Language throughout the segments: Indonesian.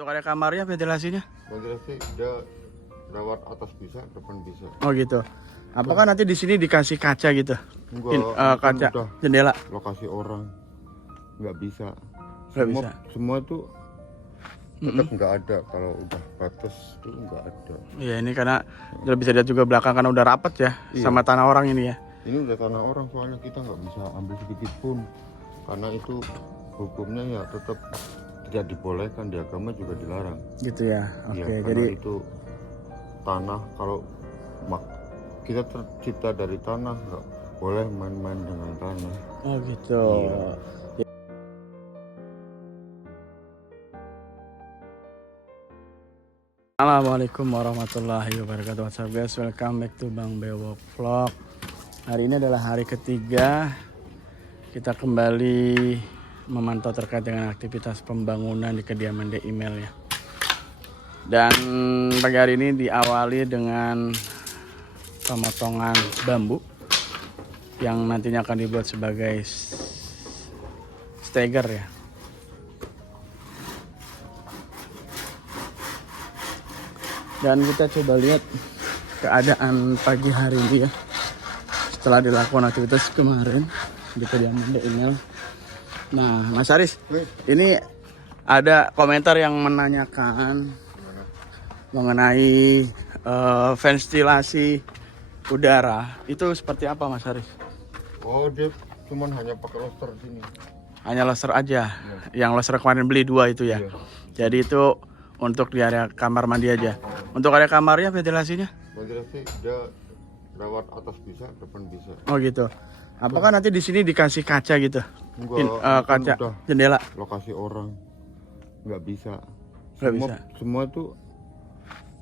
Untuk ada kamarnya, ventilasinya? Ventilasi dia lewat atas bisa, depan bisa. Oh gitu. Apakah nanti di sini dikasih kaca gitu? Enggak, Kaca udah jendela? lokasi orang nggak bisa. Nggak bisa. Semua tuh tetap nggak ada. Kalau udah batas tuh nggak ada. Iya, ini karena udah bisa lihat juga belakang karena udah rapet ya, Iya. sama tanah orang ini ya. Ini udah tanah orang, soalnya kita nggak bisa ambil sedikit pun, karena itu hukumnya ya tetap tidak dibolehkan, di agama juga dilarang. Gitu ya. Oke, Ya, jadi karena itu tanah, kalau kita tercipta dari tanah, nggak boleh main-main dengan tanah. oh gitu. Iya. Assalamualaikum warahmatullahi wabarakatuh. What's up guys, welcome back to Bang Bewok Vlog. Hari ini adalah hari ketiga kita kembali memantau terkait dengan aktivitas pembangunan di kediaman The Email ya. Dan pagi hari ini diawali dengan pemotongan bambu yang nantinya akan dibuat sebagai steger ya. Dan kita coba lihat keadaan pagi hari ini ya, setelah dilakukan aktivitas kemarin di kediaman The Email. Nah Mas Aris, ini ada komentar yang menanyakan mengenai ventilasi udara itu seperti apa Mas Aris? Oh, dia cuman hanya pakai roster sini. Hanya laser aja, yang laser kemarin beli 2 itu ya. Iya. Jadi itu untuk di area kamar mandi aja. Untuk area kamarnya, ventilasinya? Ventilasi dia lewat atas bisa, depan bisa. Oh gitu. Apakah nanti di sini dikasih kaca gitu? Enggak, Kaca udah jendela? lokasi orang nggak bisa. Nggak bisa. Semua tuh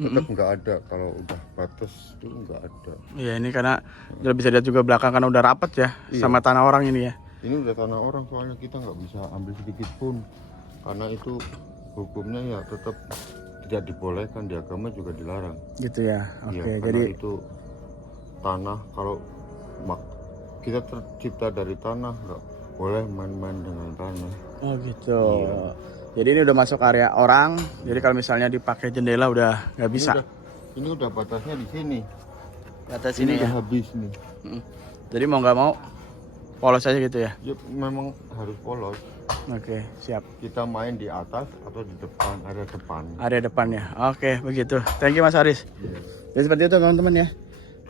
tetap nggak ada. Kalau udah batas tuh nggak ada. Iya, ini karena udah bisa lihat juga belakang karena udah rapet ya, Iya. sama tanah orang ini ya. Ini udah tanah orang, soalnya kita nggak bisa ambil sedikit pun, karena itu hukumnya ya tetap tidak dibolehkan, di agama juga dilarang. Gitu ya. Oke, Ya, jadi karena itu tanah, kalau kita tercipta dari tanah, nggak boleh main-main dengan tanah. oh gitu. Iya. Jadi ini udah masuk area orang. Jadi kalau misalnya dipakai jendela udah nggak bisa. Ini udah batasnya di sini. Atas Ini sini udah ya. habis nih. Jadi mau nggak mau polos aja gitu ya. Ya, memang harus polos. Oke, siap. Kita main di atas atau di depan, area depan. Area depannya. Oke, begitu. Thank you Mas Aris. Iya. Jadi seperti itu teman-teman ya.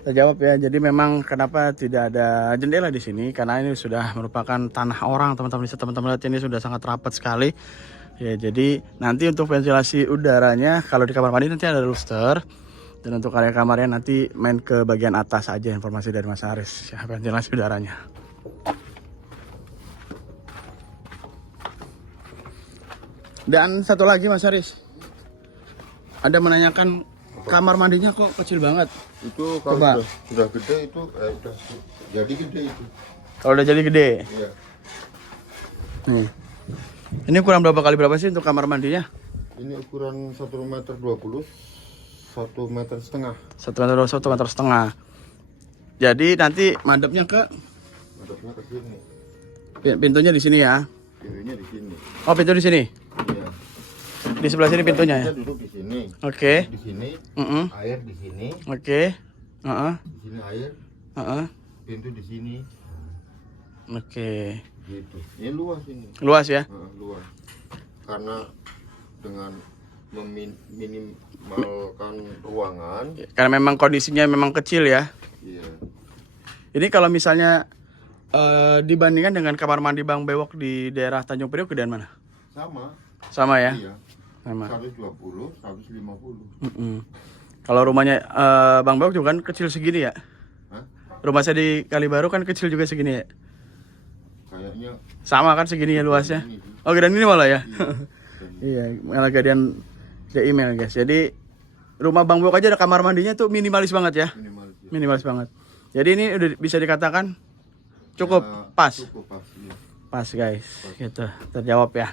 Terjawab ya. Jadi memang kenapa tidak ada jendela di sini? Karena ini sudah merupakan tanah orang, teman-teman. Bisa teman-teman lihat ini sudah sangat rapat sekali. Ya, jadi nanti untuk ventilasi udaranya kalau di kamar mandi nanti ada rooster. Dan untuk area kamarnya nanti main ke bagian atas aja, informasi dari Mas Aris ya, ventilasi udaranya. Dan satu lagi Mas Aris, ada menanyakan kamar mandinya kok kecil banget. Itu kalau Coba. sudah gede itu udah jadi gede itu. Kalau udah jadi gede. Iya. Nih. Ini kurang berapa sih untuk kamar mandinya? Ini ukuran 1,20 meter, 1,5 meter. 1 meter setengah. Jadi nanti madepnya ke Madepnya ke sini. pintunya di sini ya. Pintunya di sini. Oh, pintu di sini. Iya. Di sebelah sini pintunya ya. Kita duduk di sini. Oke. Di sini Heeh. air di sini. Oke. Heeh. Di sini air. Heeh. Pintu di sini. Oke. Gitu. Ini luas ini. Luas ya. Luas. Karena dengan meminimalkan ruangan. Karena memang kondisinya memang kecil ya. Iya. Ini kalau misalnya dibandingkan dengan kamar mandi Bang Bewok di daerah Tanjung Priok, gedean mana? Sama. Sama ya? Iya. Sama. 120, 150. Kalau rumahnya Bang Bewok juga kan kecil segini ya? Hah? Rumah saya di Kalibaru kan kecil juga segini ya? Kayaknya Sama kan segini ya luasnya? ini sih. Oh, gedean ini malah ya? Iya. Iya, malah gedean The Email guys. Jadi rumah Bang Bewok aja ada kamar mandinya tuh minimalis banget ya? Minimalis. Ya. Minimalis banget. Jadi ini udah bisa dikatakan cukup Ya, pas. Cukup pas. Iya. Pas guys, gitu. Terjawab ya.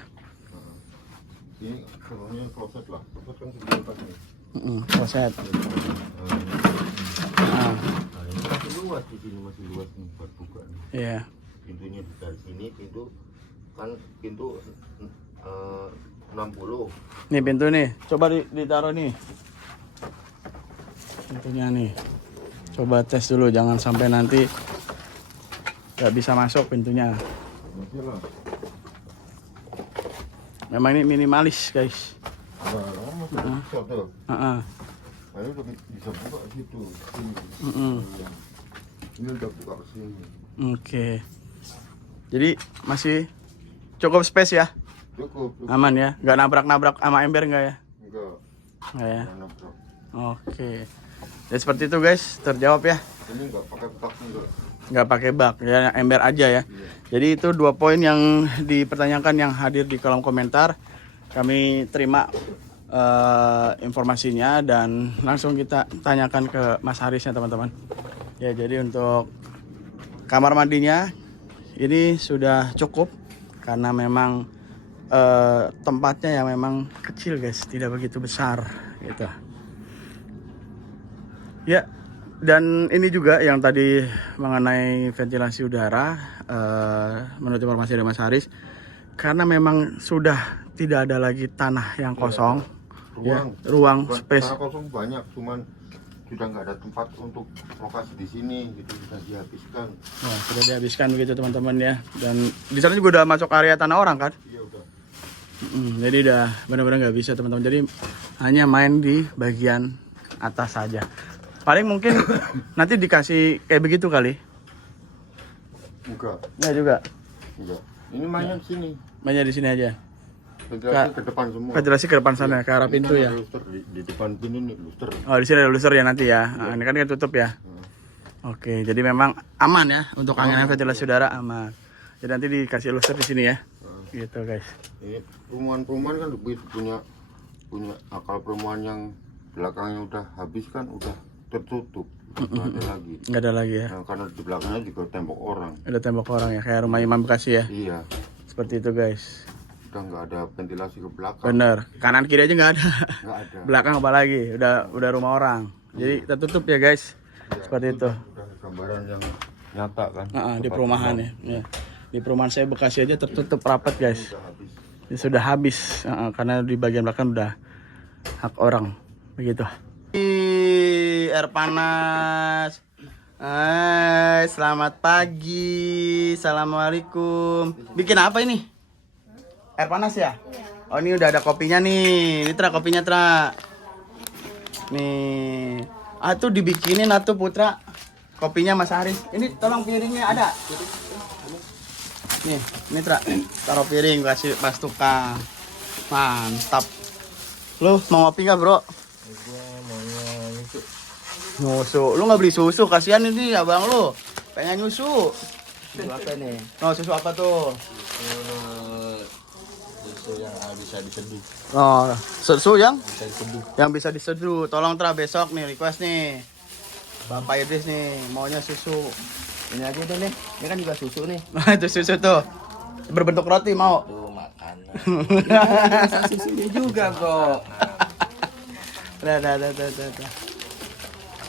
Ini sebenarnya kloset lah. Kloset kan segini pas nih. Kloset. Nah, ini masih luas di sini, masih luas nih buat buka nih. Iya. Pintunya dari sini, pintu kan pintu 60. Nih pintu nih, coba ditaruh nih. Pintunya nih. Coba tes dulu, jangan sampai nanti nggak bisa masuk pintunya. Masih lah. Memang ini minimalis guys. Nah, masih bisa tuh. Heeh. Ayo udah bisa buka situ. Sini. Ini udah buka ke sini. Oke. Jadi masih cukup space ya? Cukup. Aman ya? Nggak nabrak-nabrak sama ember nggak ya? Enggak. Nggak ya? Mana, bro? Oke. Ya seperti itu guys, terjawab ya? Ini enggak pakai bak enggak. Nggak pakai bak, ya ember aja ya. Iya. Jadi itu 2 poin yang dipertanyakan yang hadir di kolom komentar. Kami terima informasinya dan langsung kita tanyakan ke Mas Harisnya teman-teman. Ya jadi untuk kamar mandinya ini sudah cukup karena memang tempatnya yang memang kecil guys, tidak begitu besar gitu. Ya, dan ini juga yang tadi mengenai ventilasi udara, menurut informasi dari Mas Haris, karena memang sudah tidak ada lagi tanah yang kosong, ruang space. Tanah kosong banyak, cuman sudah nggak ada tempat untuk lokasi di sini, gitu sudah dihabiskan. Nah, sudah dihabiskan begitu teman-teman ya. Dan di sana juga udah masuk area tanah orang kan? Iya udah. Jadi udah benar-benar nggak bisa teman-teman. Jadi hanya main di bagian atas saja. Paling mungkin nanti dikasih kayak begitu kali. Enggak. Enggak juga. Enggak. Ini mainnya di sini. Mainnya di sini aja. Ventilasi ke depan semua. Ventilasi ke depan sana, ke arah Ini pintu kan ya. ada luster di depan pintu nih luster. Oh, di sini ada luster ya nanti ya. Nah, ini kan tutup ya. Oke, jadi memang aman ya untuk anginan ventilasi udara aman. Jadi nanti dikasih luster di sini ya. Gitu guys. Ini perumahan-perumahan kan punya akal perumahan yang belakangnya udah habis kan udah tertutup. Nggak ada lagi. Nggak ada lagi ya. Nah, karena di belakangnya juga tembok orang. Ada tembok orang ya, kayak rumah Imam Bekasi ya. Iya. Seperti itu guys. Udah nggak ada ventilasi ke belakang. Bener, kanan kiri aja nggak ada. Nggak ada. Belakang apa lagi? Udah rumah orang. Jadi tertutup ya guys. Ya, Seperti itu. Udah gambaran yang nyata kan. Di perumahan ya. Ya. Di perumahan saya Bekasi aja tertutup rapat guys. Udah habis. Ini sudah habis karena di bagian belakang udah hak orang begitu. Air panas. Hai, selamat pagi. Assalamualaikum. Bikin apa ini? Air panas ya? Oh, ini udah ada kopinya nih. Ini Tra kopinya Tra. Nih. Tuh dibikinin atuh Putra. Kopinya Mas Haris. Ini tolong piringnya ada. Nih, ini Tra. Taruh piring kasih pas tukang. Mantap. Lu mau ngopi nggak bro? Gua maunya itu. Nyusu. Lu nggak beli susu? Kasihan ini abang lu. Pengen nyusu. Susu apa nih? Oh, susu apa tuh? Susu yang bisa diseduh. Oh, susu yang Bisa diseduh. bisa diseduh. Tolong Tra besok nih request nih. Bapak Idris nih maunya susu. Ini aja deh nih. Ini kan juga susu nih. Itu susu tuh. Berbentuk roti mau. Tuh makanan. Susunya juga bro. Dah.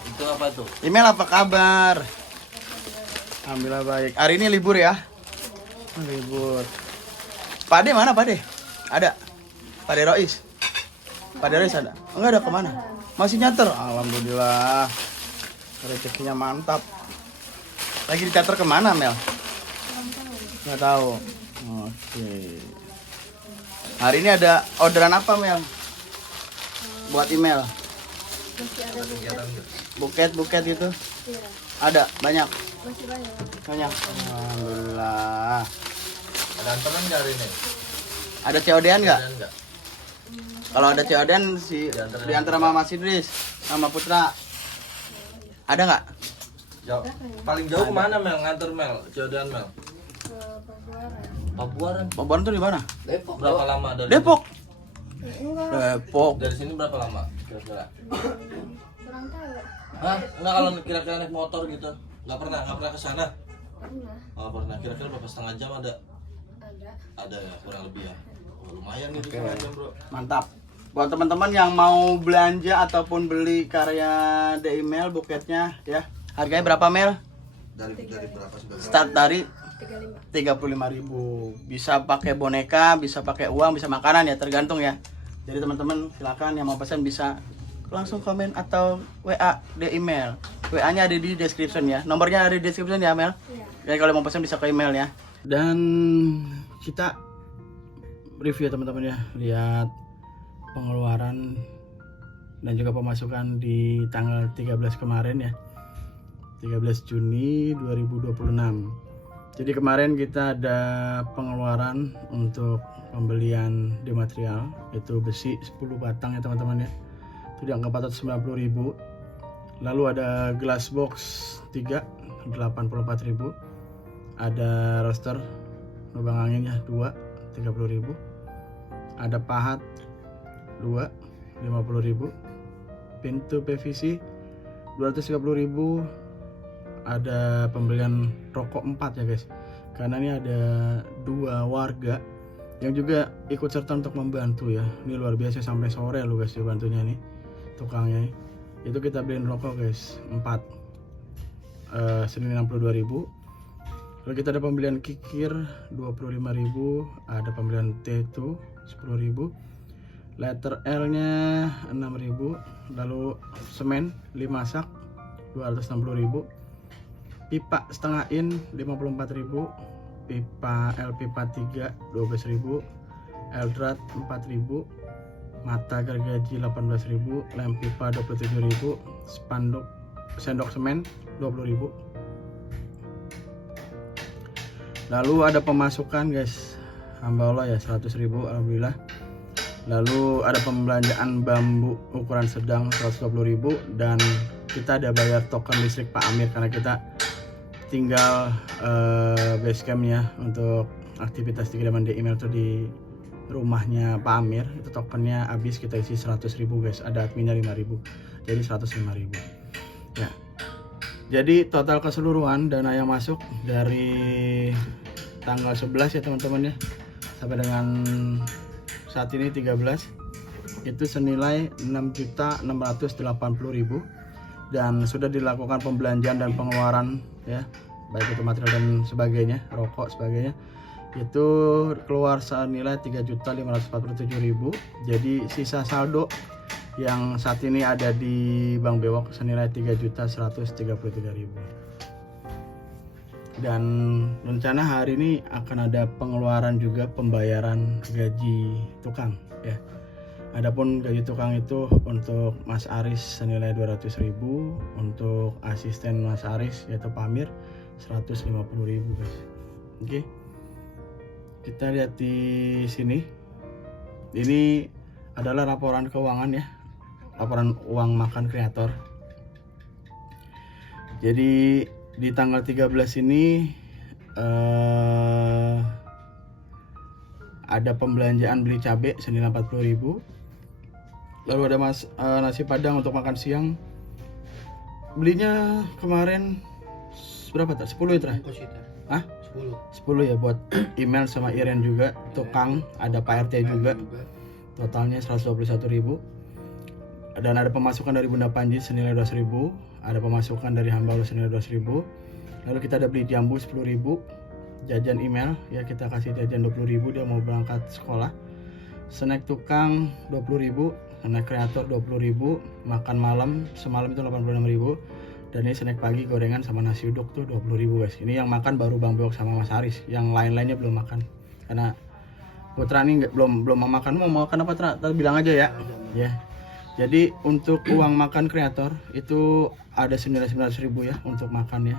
Itu apa tuh? Email apa kabar? Alhamdulillah baik. Hari ini libur ya? Libur. Pade mana Pade? Ada. Pade Rois. Pade Rois ada. Enggak ada kemana? Masih nyater. Alhamdulillah. Rezekinya mantap. Lagi dicater kemana Mel? Nggak tahu. Oke. Hari ini ada orderan apa Mel? Buat email. Masih ada Buket gitu. Iya, Ada banyak. masih banyak. Banyak. Alhamdulillah. Ada anteman nggak hari ini? Ada COD-an nggak? Ada nggak? Kalau ada COD-an di antara Mama Sidris sama Putra. Ada nggak? Paling jauh kemana Mel? Nganter Mel? Jodohan Mel? Ke Pabuaran. Pabuaran. Pabuaran tuh di mana? Depok. Berapa lama dari? Depok. Enggak, Depok. Dari sini berapa lama? Kira-kira? kurang tahu. Hah? Enggak kalau kira-kira naik motor gitu? Nggak pernah ke sana? Pernah Oh pernah. Kira-kira berapa setengah jam ada? ada. Ada ya kurang lebih ya. Oh, lumayan nih setengah jam bro. Mantap. Buat teman-teman yang mau belanja ataupun beli karya The Email buketnya ya. Harganya berapa Mel? Dari berapa sudah? Start dari 35. 35.000. Bisa pakai boneka, bisa pakai uang, bisa makanan ya, tergantung ya. Jadi teman-teman silakan yang mau pesan bisa langsung komen atau WA di email. WA-nya ada di description ya. Nomornya ada di description ya, Mel. Iya. Jadi kalau mau pesan bisa ke email ya. Dan kita review ya teman-teman ya. Lihat pengeluaran dan juga pemasukan di tanggal 13 kemarin ya. 13 Juni 2026. Jadi kemarin kita ada pengeluaran untuk pembelian di material, itu besi 10 batang ya teman-teman ya. Itu di angka 490.000. Lalu ada glass box 3 84.000. Ada roster lubang anginnya 2 30.000. Ada pahat 2 50.000. Pintu PVC 230.000. Ada pembelian rokok 4 ya guys, karena ini ada 2 warga yang juga ikut serta untuk membantu ya. Ini luar biasa, sampai sore lu guys dibantunya nih tukangnya nih. Itu kita beliin rokok guys 4 senilai 62.000. Lalu kita ada pembelian kikir 25.000, ada pembelian T2 10.000, letter L nya 6.000, lalu semen 5 sak 260.000, pipa setengah in 54.000, pipa L pipa 3 12.000, L-drat 4.000, mata gergaji 18.000, lem pipa 27.000, sendok semen 20.000. Lalu ada pemasukan guys, hamba Allah ya 100.000 alhamdulillah. Lalu ada pembelanjaan bambu ukuran sedang 120.000, dan kita ada bayar token listrik Pak Amir karena kita tinggal base camp ya untuk aktivitas di kediaman di email itu di rumahnya Pak Amir. Itu tokennya habis, kita isi 100.000 guys, ada adminnya 5.000, jadi 105.000 ya. Jadi total keseluruhan dana yang masuk dari tanggal 11 ya teman-teman ya sampai dengan saat ini 13 itu senilai 6.680.000, dan sudah dilakukan pembelanjaan dan pengeluaran ya, baik itu material dan sebagainya, rokok sebagainya, itu keluar senilai 3.547.000. Jadi sisa saldo yang saat ini ada di Bank Bewok senilai 3.133.000. Dan rencana hari ini akan ada pengeluaran juga pembayaran gaji tukang ya. Adapun gaji tukang itu untuk Mas Aris senilai 200.000, untuk asisten Mas Aris yaitu Pak Amir 150.000 guys. Oke. Kita lihat di sini. Ini adalah laporan keuangan ya. Laporan uang makan kreator. Jadi di tanggal 13 ini ada pembelanjaan beli cabai senilai 40.000. Lalu ada nasi padang untuk makan siang. Belinya kemarin berapa tak? 10 ya? Hah? 10 ya buat email sama Iren juga, tukang, ada Pak RT juga. Totalnya 121.000. Dan ada pemasukan dari Bunda Panji senilai 200.000, ada pemasukan dari hamba Allah senilai 200.000. Lalu kita ada beli jambu 10.000, jajan email ya, kita kasih jajan 20.000, dia mau berangkat sekolah. Snack tukang 20.000, snack kreator 20.000, makan malam semalam itu 86.000, dan ini snack pagi gorengan sama nasi uduk tuh 20.000 guys. Ini yang makan baru Bang Bewok sama Mas Aris, yang lain-lainnya belum makan karena Putra ini belum mau makan. Mau makan apa Tra? Tadi bilang aja ya. Ya. Jadi untuk uang makan kreator itu ada senilai 900.000 ya untuk makan ya.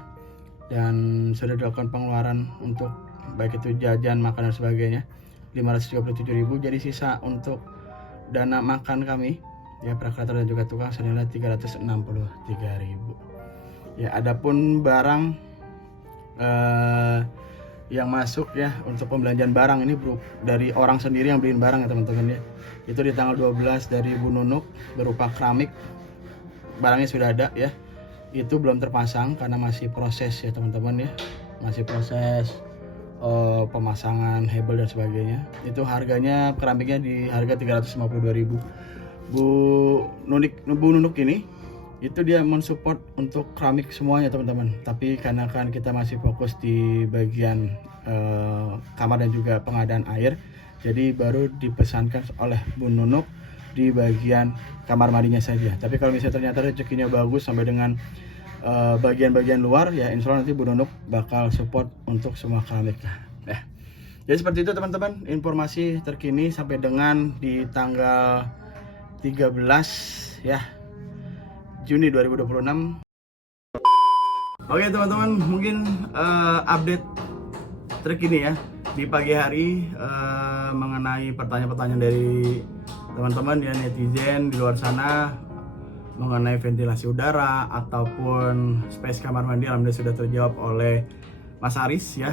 Dan sudah dilakukan pengeluaran untuk baik itu jajan, makan dan sebagainya 537.000. Jadi sisa untuk dana makan kami ya, para kreator dan juga tukang senilai 363.000. Ya, adapun barang yang masuk ya untuk pembelanjaan barang ini dari orang sendiri yang beliin barang ya teman-teman ya. Itu di tanggal 12 dari Bu Nunuk berupa keramik. Barangnya sudah ada ya. Itu belum terpasang karena masih proses ya teman-teman ya. Masih proses pemasangan hebel dan sebagainya. Itu harganya keramiknya di harga 352.000. Bu Nunuk ini itu dia mensupport untuk keramik semuanya teman-teman. Tapi karena kan kita masih fokus di bagian kamar dan juga pengadaan air, jadi baru dipesankan oleh Bu Nunuk di bagian kamar mandinya saja. Tapi kalau misalnya ternyata rezekinya bagus sampai dengan bagian-bagian luar, ya insya Allah nanti Bu Nunuk bakal support untuk semua keramik lah. Jadi seperti itu teman-teman, informasi terkini sampai dengan di tanggal 13 ya Juni 2026. Oke teman-teman, mungkin update terkini ya di pagi hari mengenai pertanyaan-pertanyaan dari teman-teman ya, netizen di luar sana mengenai ventilasi udara ataupun space kamar mandi. Alhamdulillah sudah terjawab oleh Mas Aris ya.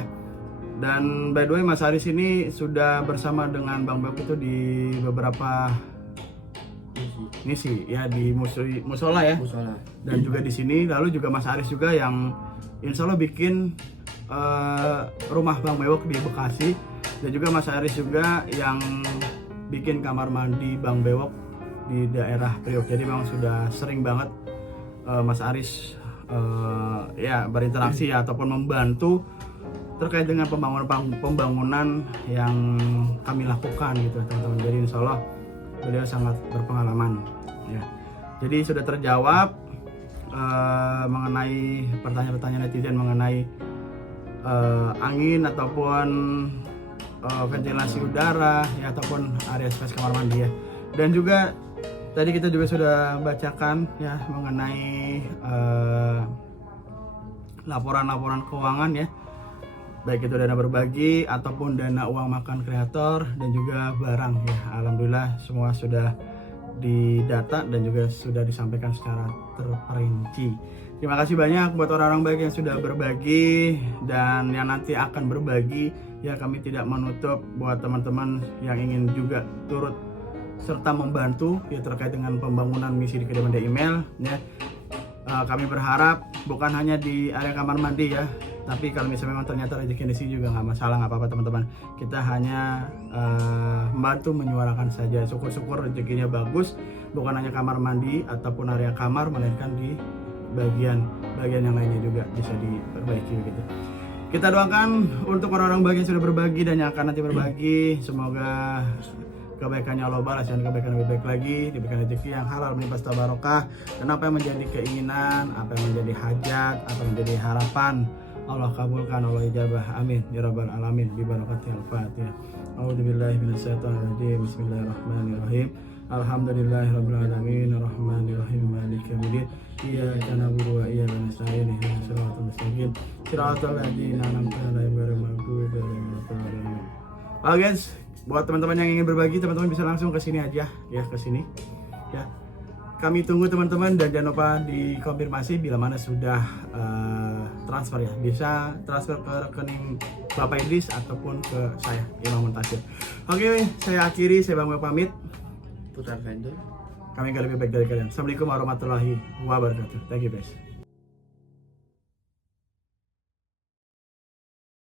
Dan by the way Mas Aris ini sudah bersama dengan Bang Beok itu di beberapa misi ya, di musola ya, dan juga di sini. Lalu juga Mas Aris juga yang insya Allah bikin rumah Bang Bewok di Bekasi, dan juga Mas Aris juga yang bikin kamar mandi Bang Bewok di daerah Priok. Jadi memang sudah sering banget Mas Aris ya berinteraksi ya, ataupun membantu terkait dengan pembangunan yang kami lakukan gitu teman-teman. Jadi insya Allah beliau sangat berpengalaman ya. Jadi sudah terjawab mengenai pertanyaan-pertanyaan netizen mengenai angin ataupun ventilasi udara ya, ataupun area space kamar mandi ya. Dan juga tadi kita juga sudah bacakan ya mengenai laporan-laporan keuangan ya, baik itu dana berbagi ataupun dana uang makan kreator dan juga barang ya. Alhamdulillah semua sudah didata dan juga sudah disampaikan secara terperinci. Terima kasih banyak buat orang-orang baik yang sudah berbagi dan yang nanti akan berbagi ya. Kami tidak menutup buat teman-teman yang ingin juga turut serta membantu ya terkait dengan pembangunan misi di Kedai Email ya. Kami berharap bukan hanya di area kamar mandi ya, tapi kalau misalnya memang ternyata rezeki di sini juga nggak masalah, nggak apa-apa teman-teman. Kita hanya membantu menyuarakan saja. Syukur-syukur rezekinya bagus, bukan hanya kamar mandi ataupun area kamar, melainkan di bagian yang lainnya juga bisa diperbaiki begitu. Kita doakan untuk orang-orang baik yang sudah berbagi dan yang akan nanti berbagi, semoga kebaikannya Allah balas dan kebaikan lebih baik lagi, diberikan rezeki yang halal melimpah barokah, dan apa yang menjadi keinginan, apa yang menjadi hajat, apa yang menjadi harapan, Allah kabulkan, Allah ijabah, amin ya rabbal alamin, bi barakatil Fatihah. A'udzubillahi minasyaitonir rajim. Bismillahirrahmanirrahim. Alhamdulillahirabbil alamin, arrahmanirrahim, maliki yaumiddin. Iyyaka na'budu wa iyyaka nasta'in. Ihdinas siratal mustaqim. Shiratal ladzina an'amta 'alaihim ghairil maghdubi 'alaihim waladdallin. Oke guys, buat teman-teman yang ingin berbagi, teman-teman bisa langsung ke sini aja ya, ke sini ya. Kami tunggu teman-teman, dan jangan lupa dikonfirmasi bila mana sudah transfer ya. Bisa transfer ke rekening Bapak Idris ataupun ke saya, Imam Muntasir. Oke, saya akhiri, saya Bang Beok pamit. Putar vendor. Kami akan lebih baik dari kalian. Assalamualaikum warahmatullahi wabarakatuh. Thank you guys.